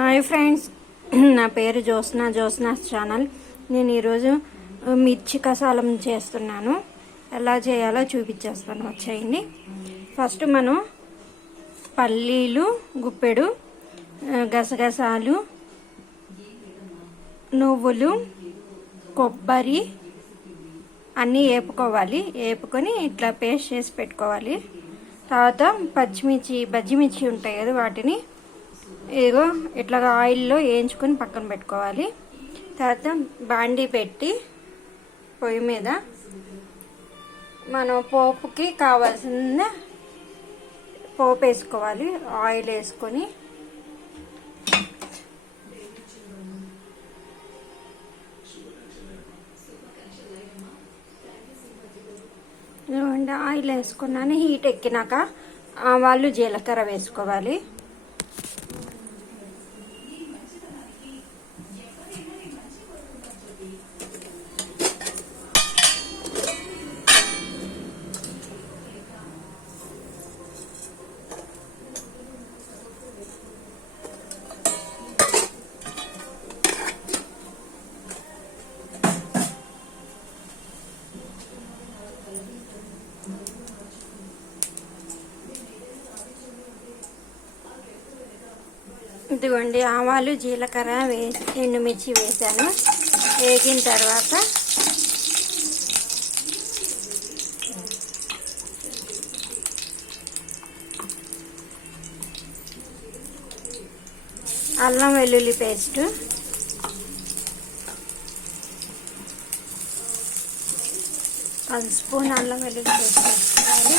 Hi friends, నా పేరు Jyotsna channel. నేను ఈరోజు మిర్చి కసాలం చేస్తున్నాను. ఎలా చేయాలో చూపించేస్తాను, వచ్చేయండి. ఫస్ట్ మనం పల్లీలు గుప్పెడు, గసగసాలు, నువ్వులు, కొబ్బరి అన్నీ వేపుకోవాలి. వేపుకొని ఇట్లా పేస్ట్ చేసి పెట్టుకోవాలి. తర్వాత బజ్జిమిర్చి ఉంటాయి కదా, వాటిని ఇదిగో ఇట్లాగా ఆయిల్లో వేయించుకొని పక్కన పెట్టుకోవాలి. తర్వాత బాండీ పెట్టి పొయ్యి మీద మనం పోపుకి కావాల్సిన పోపు వేసుకోవాలి. ఆయిల్ వేసుకొని ఆయిల్ వేసుకున్నాను. హీట్ ఎక్కినాక ఆవాలు జీలకర్ర వేసుకోవాలి. ఇదిగోండి, ఆవాలు జీలకర్ర ఎండుమిర్చి వేసాను. వేగిన తర్వాత అల్లం వెల్లుల్లి పేస్ట్, ఒక స్పూన్ అల్లం వెల్లుల్లి పేస్ట్ వేసుకోవాలి.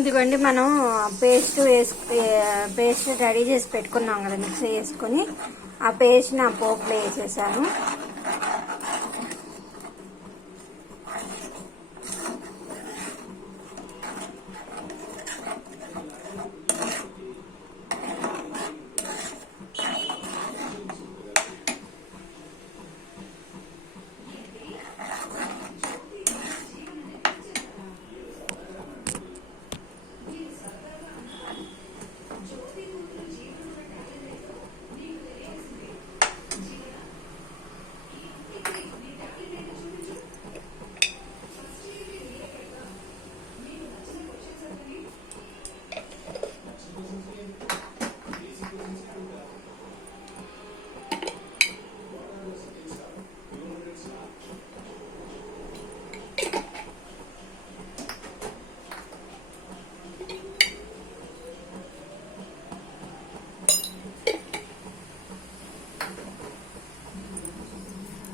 ఇదిగోండి, మనం పేస్ట్ రెడీ చేసి పెట్టుకున్నాం కదా, మిక్సీ వేసుకొని ఆ పేస్ట్ నా పోపులో వేసేసాను.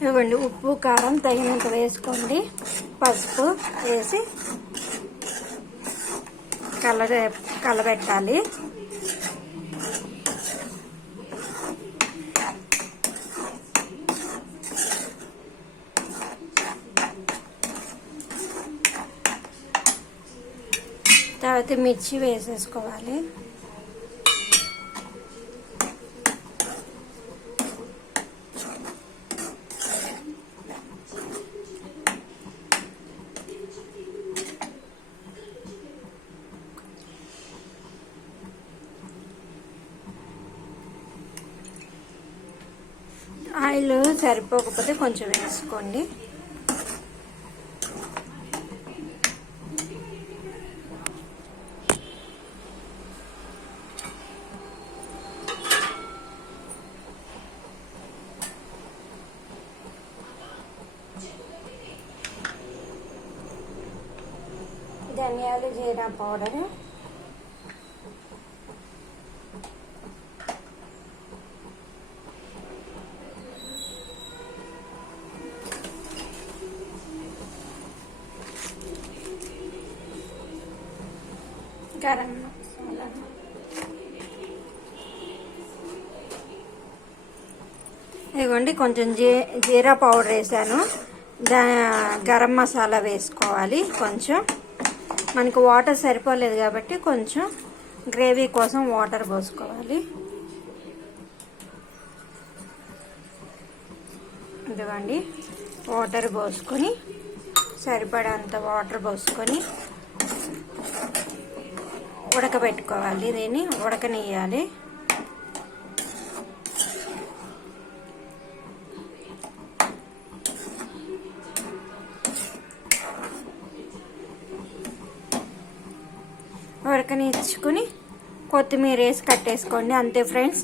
ఇవ్వండి, ఉప్పు కారం తగినంత వేసుకోండి. పసుపు వేసి కలబెట్టాలి. తర్వాత మిర్చి వేసేసుకోవాలి. ఆయిల్ సరిపోకపోతే కొంచెం వేసుకోండి. ధనియాలు జీరా పౌడరు, గరం మసాలా, ఇదిగోండి కొంచెం జీరా పౌడర్ వేసాను. గరం మసాలా వేసుకోవాలి. కొంచెం మనకు వాటర్ సరిపోలేదు కాబట్టి కొంచెం గ్రేవీ కోసం వాటర్ పోసుకోవాలి. ఇదిగోండి వాటర్ పోసుకొని సరిపడంత వాటర్ పోసుకొని ఉడకబెట్టుకోవాలి. దీన్ని ఉడకనియాలి. ఉడకనిచ్చుకుని కొత్తిమీర వేసి కట్టేసుకోండి. అంతే friends.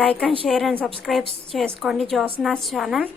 Like and share and subscribe చేసుకోండి జ్యోత్స్నాస్ ఛానల్.